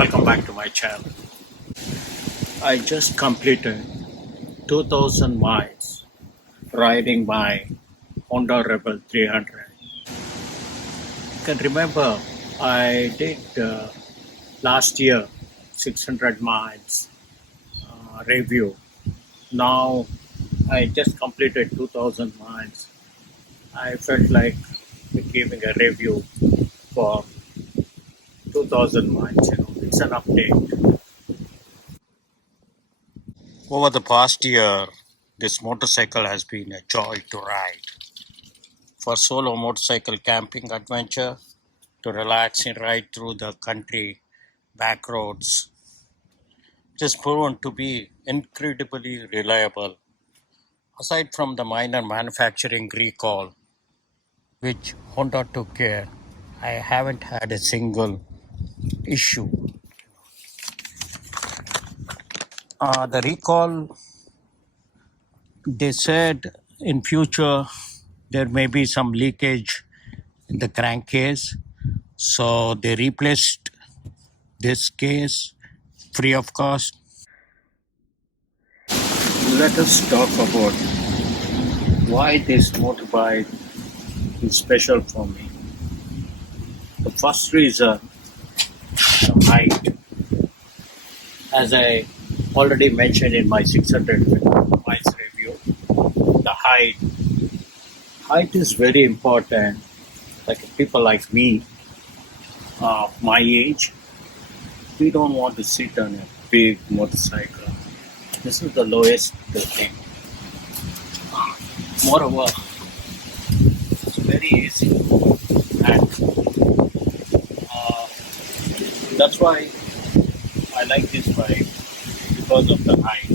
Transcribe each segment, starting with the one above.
Welcome back to my channel. I just completed 2000 miles riding my Honda Rebel 300. I can remember I did last year 600 miles review. Now I just completed 2000 miles. I felt like giving a review for 2000 miles. It's an update. Over the past year, this motorcycle has been a joy to ride. For solo motorcycle camping adventure, to relax and ride through the country back roads. It is proven to be incredibly reliable. Aside from the minor manufacturing recall, which Honda took care, I haven't had a single issue. The recall, they said in future there may be some leakage in the crankcase, so they replaced this case free of cost. Let us talk about why this motorbike is special for me. The first reason, the height. As I already mentioned in my 600 miles review, the height. Height is very important. Like people like me, my age, we don't want to sit on a big motorcycle. This is the lowest thing. Moreover, it's very easy, and uh, that's why I like this bike because of the height.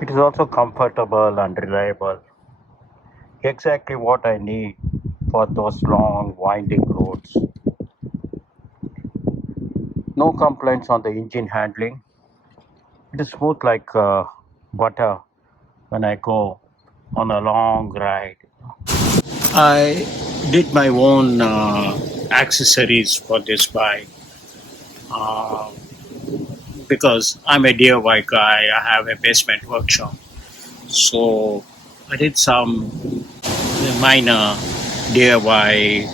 It is also comfortable and reliable. Exactly what I need for those long, winding roads. No complaints on the engine handling. It is smooth like butter when I go on a long ride. I did my own accessories for this bike uh, because I'm a DIY guy. I have a basement workshop. So I did some minor DIY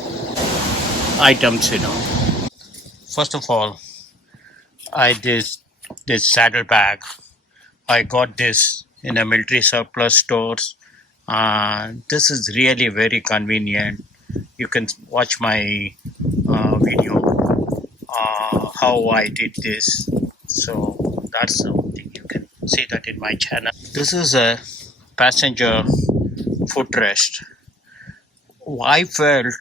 items. First of all, I did this saddlebag. I got this in a military surplus stores. This is really very convenient. You can watch my video how I did this. So that's something you can see that in my channel. This is a passenger footrest. I felt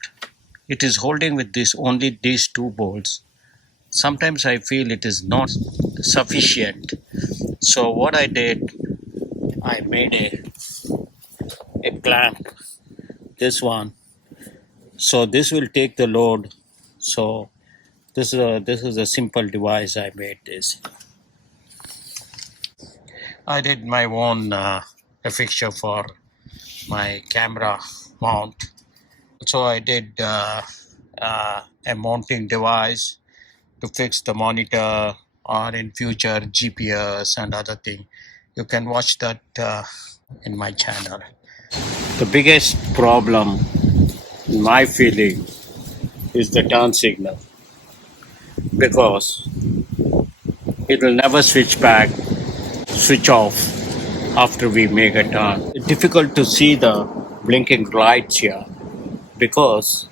it is holding with this only these two bolts. Sometimes I feel it is not sufficient. So what I did, I made a clamp, this one. So this will take the load. So this is a simple device I made this. I did my own a fixture for my camera mount. So I did a mounting device to fix the monitor or in future GPS and other thing. You can watch that in my channel. The biggest problem, in my feeling, is the turn signal because it will never switch off after we make a turn. It's difficult to see the blinking lights here because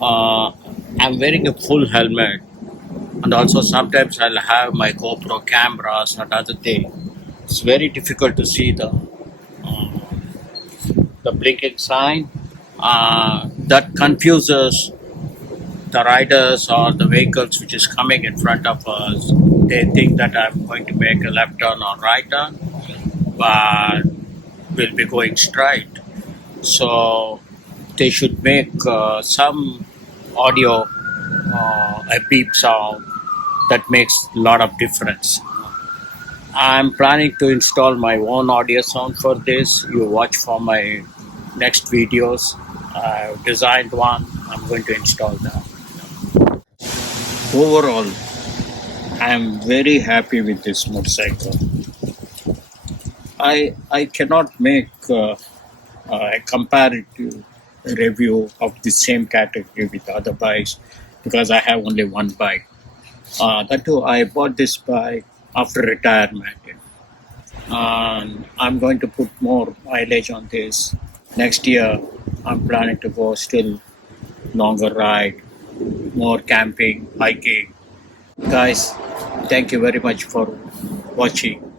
uh, I'm wearing a full helmet, and also sometimes I'll have my GoPro cameras and other thing. It's very difficult to see the blinking sign. That confuses the riders or the vehicles which is coming in front of us. They think that I'm going to make a left turn or right turn, but we'll be going straight. So they should make some audio, a beep sound that makes a lot of difference. I'm planning to install my own audio sound for this. You watch for my next videos. I've designed one. I'm going to install that. Overall, I am very happy with this motorcycle. I cannot make a comparative review of the same category with other bikes because I have only one bike. That too, I bought this bike after retirement. And I'm going to put more mileage on this. Next year, I'm planning to go still longer ride, more camping, hiking. Guys, thank you very much for watching.